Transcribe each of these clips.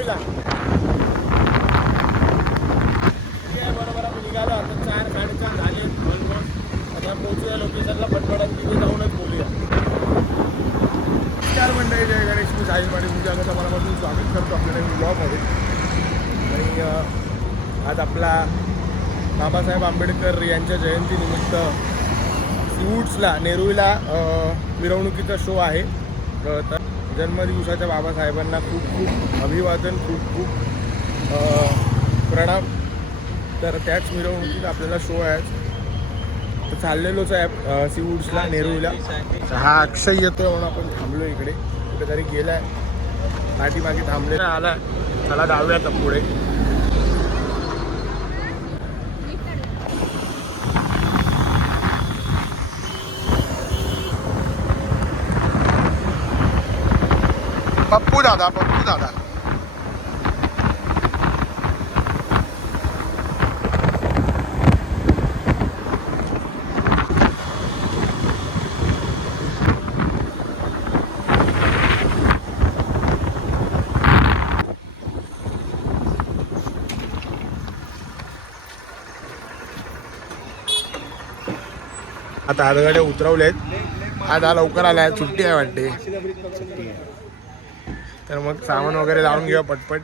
नेरूळला. बरोबर आम्ही निघालो. आता 4-4:30 झाले ऑलमोस्ट. आता पोहोचूया लोकेशनला पटपट तिथे जाऊनच बोलूया. नमस्कार मंडळी, जय गणेश. मी साहिल माडी तुमच्या आता मनापासून स्वागत करतो आपल्या नवीन ब्लॉगमध्ये. आणि आज आपला बाबासाहेब आंबेडकर यांच्या जयंतीनिमित्त सीवूड्सला नेरूळला मिरवणुकीचा शो आहे. तर जन्मदिवसाच्या बाबासाहेबांना खूप खूप अभिवादन, खूप खूप प्रणाम. तर त्याच मिरवणुकीत आपल्याला शो आहे. तर चाललेलोच आहे सीवूड्सला नेरूळला. हा अक्षय येतोय म्हणून आपण थांबलो इकडे. कुठेतरी गेला आहे, पाठीमागे थांबलेला आला. चला जाऊया आता पुढे. पप्पू दादा. आता हातगाड्या उतरवल्यात. आज लवकर आला आहे, सुट्टी आहे वाटते. तर मग सामान वगैरे लावून घेऊ पटपट.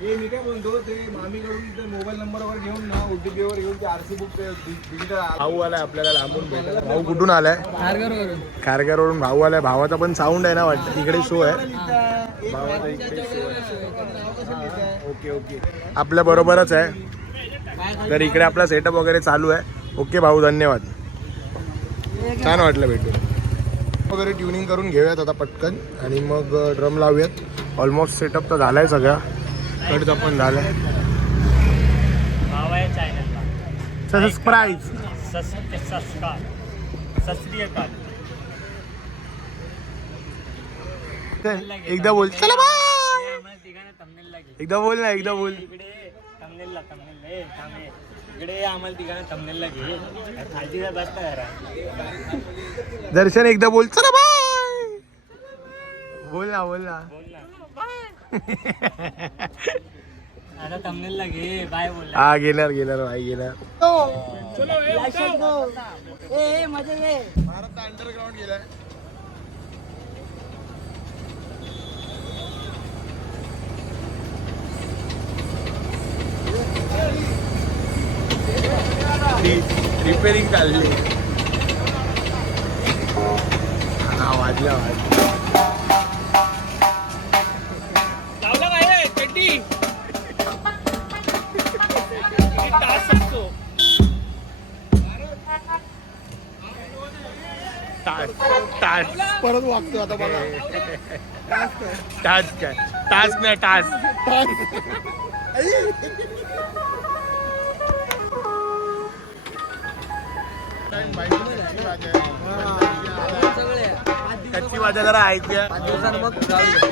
मी काय बोलतो, ते मामीकडून मोबाईल नंबरवर घेऊन ना OTP वर घेऊन ते RC बुक डिजिटल. भाऊ आलाय आपल्याला लांबून भेटायला. भाऊ कुठून आलाय? खारघरवरून भाऊ आलाय. भावाचा पण साऊंड आहे ना वाटतं. तिकडे शो आहे भावाचा, इकडे शो आहे. ओके आपल्या बरोबरच आहे. तर इकडे आपला सेटअप वगैरे चालू आहे. ओके भाऊ, धन्यवाद. छान वाटलं भेटून. वगैरे ट्युनिंग करून घेऊयात आता पटकन आणि मग ड्रम लावूयात. ऑलमोस्ट सेटअप तर झालाय सगळा. कडचा पण झालाय. सबस्क्राईब. एकदा बोल. चला बाय. एकदा बोल ना, एकदा बोल. दर्शन एकदा बोल. चला बाय. बोल ना. आता थंबनेलला घे बाय बोल. हा गेणार भाई गेणार. भारत अंडरग्राउंड गेलाय. रिपेरिंग चालली. वाजला लावला काय चड्डी तास असतो. टास्क परत वागतो आता बघा. टास्क नाही कच्ची भाज्या जरा ऐकूया. 5 दिवसांनी मग जाऊया.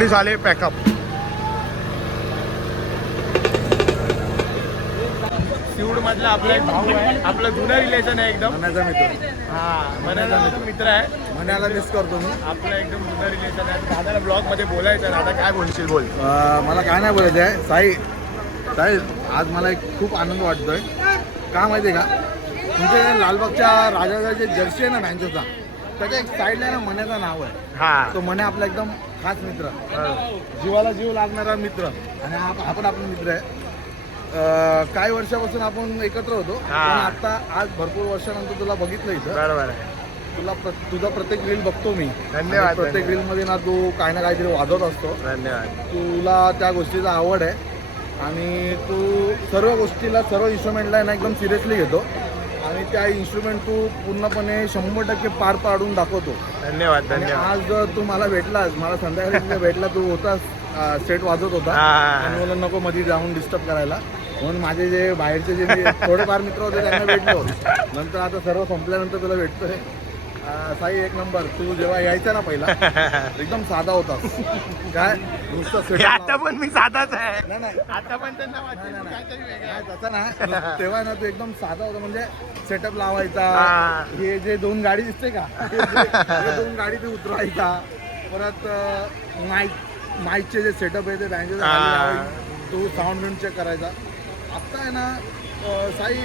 पोलीस आले पॅकअप. सिवूड मधला आपला एक भाऊ आहे, आपलं जुनं रिलेशन आहे एकदम. मनाचा मित्र. हा मनाचा मित्र आहे. मनाला मिस करतो मी. आपलं एकदम जुनं रिलेशन आहे. दादाला ब्लॉग मध्ये बोलायचं. दादा काय बोलशील बोल. मला काय नाही बोलायचं आहे. साई आज मला एक खूप आनंद वाटतोय. का माहिती आहे का, तुमच्या लालबागच्या राजाचा जे जर्सी आहे ना मँचेसचा, त्याच्या एक साईडला आहे ना मण्याचं नाव आहे. हा तो मण्या आपला एकदम खास मित्र, जीवाला जीव लागणारा मित्र. आणि आपण आपला मित्र आहे. काही वर्षापासून आपण एकत्र होतो, पण आता आज भरपूर वर्षानंतर तुला बघितलं इथं. बरोबर आहे. तुझा प्रत्येक रील बघतो मी. धन्यवाद. प्रत्येक रील मध्ये ना तू काही ना काहीतरी वाजवत असतो. धन्यवाद. तुला त्या गोष्टीचा आवड आहे आणि तू सर्व इन्स्ट्रुमेंटला ना एकदम सिरियसली घेतो आणि त्या इन्स्ट्रुमेंट तू पूर्णपणे 100% पार पाडून दाखवतो. धन्यवाद. आणि धन्यवाद. आज तू मला भेटलास, मला संध्याकाळी भेटला, तू होतास सेट वाजवत होता आणि मला नको मध्ये जाऊन डिस्टर्ब करायला, म्हणून माझे जे बाहेरचे जे थोडेफार मित्र होते त्यांना भेटलो. नंतर आता सर्व संपल्यानंतर तुला भेटतोय. साई एक नंबर. तू जेव्हा यायचा ना पहिला एकदम साधा होता. काय नुसतं सेट. आता पण मी साधाच आहे. नाही आता पण त्यांना वाटतं काहीतरी वेगळं आहे. तसं ना, तेव्हा ना तू एकदम साधा होता. म्हणजे सेटअप लावायचा, हा. हे जे 2 गाडी दिसते का, हे 2 गाडी ते उतरवायचा. परत माईकचे जे सेटअप आहे ते बँकेचा तो साऊंड विंड चेक करायचा. आता आहे ना साई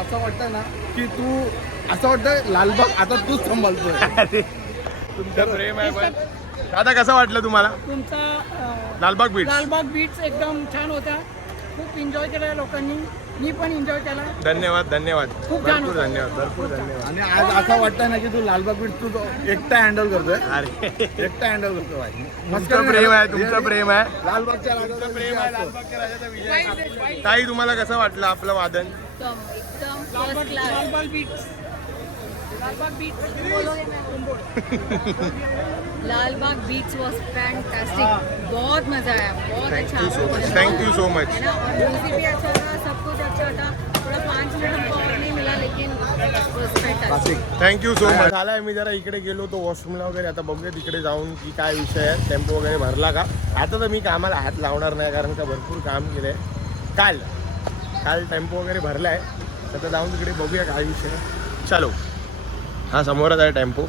असं वाटतं ना की तू असं वाटतं लालबाग आता तूच सांभाळतोय. तुमचं प्रेम आहे. पण दादा कसं वाटलं तुम्हाला तुमचा लालबाग बीच? लालबाग बीच एकदम छान होता. खूप एन्जॉय केला लोकांनी, मी पण एन्जॉय केला. धन्यवाद. धन्यवाद. खूप छान भरपूर होतं. धन्यवाद. भरपूर धन्यवाद. आणि आज असं वाटतं ना की तू लालबाग बीच तू एकटा हँडल करतोय. अरे एकटा हँडल करतोय भाई. तुमचं प्रेम आहे. तुमचं प्रेम आहे. लालबागच्या राजाचा प्रेम आहे. लालबागच्या राजाचा विजय आहे. ताई तुम्हाला कसं वाटलं आपलं वादन? एकदम first class. Lalbaug beach Lalbaug beach was fantastic. बहुत मजा आया, बहुत अच्छा. Thank you so much. Thank you so much. है ना, और म्यूजिक भी अच्छा था, सब कुछ अच्छा था. थोड़ा 5 मिनट हमको और नहीं मिला, लेकिन was fantastic. Thank you so much. झालाय मी जरा इकडे गेलो होतो वॉशरूमला वगैरे. आता बघूया तिकडे जाऊन की काय विषय आहे. टेम्पो वगैरे भरला का. आता तर मी कामाला हात लावणार नाही, कारण का भरपूर काम केलं आहे. काल टेम्पो वगैरे भरला आहे. आता जाऊन तिकडे बघूया काय विषय आहे. चलो. हा समोरच आहे टेम्पो.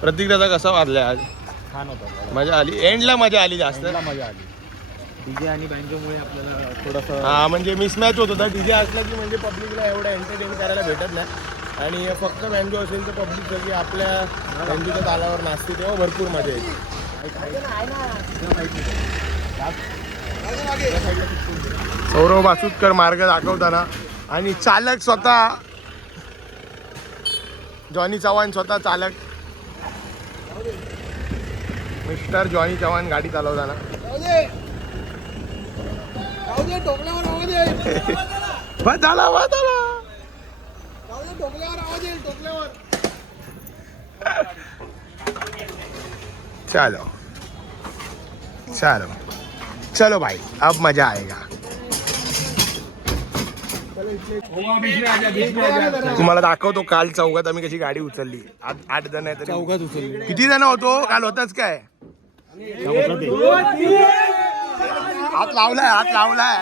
प्रतीक दादा कसा वाजलाय आज? छान होता. मजा आली. एंडला मजा आली जास्त. मजा आली. डीजे आणि बँजोमुळे आपल्याला थोडंसं हा म्हणजे मिसमॅच होत होता. डीजे असला की म्हणजे पब्लिकला एवढं एंटरटेन करायला भेटत नाही. आणि फक्त बँजो असेल तर पब्लिक सगळी आपल्या बँजोच्या तालावर नाचते, तेव्हा भरपूर मजा येते. सौरव बासुतकर मार्ग दाखवताना आणि चालक स्वतः जॉनी चव्हाण, स्वतः चालक मिस्टर जॉनी चव्हाण गाडी चालवताना. बस झाला. चलो चलो चलो भाई, अब मजा आएगा. तुम्हाला दाखवतो काल चौघात आम्ही कशी गाडी उचलली. 8 जण आहे. चौघात उचलली. किती जण होतो काल? होताच काय? हात लावलाय.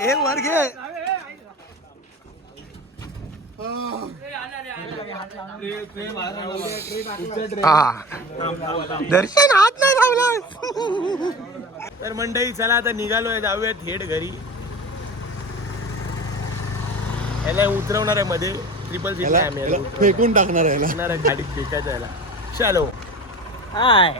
ए वर घे. दर्शन हात नाही लावला. तर मंडळी चला आता निघालोय, जाऊया थेट घरी. याला उतरवणार आहे मध्ये. 666 आहे आम्ही. फेकून टाकणार आहे. गाडीत फेकायचं याला. चलो. हाय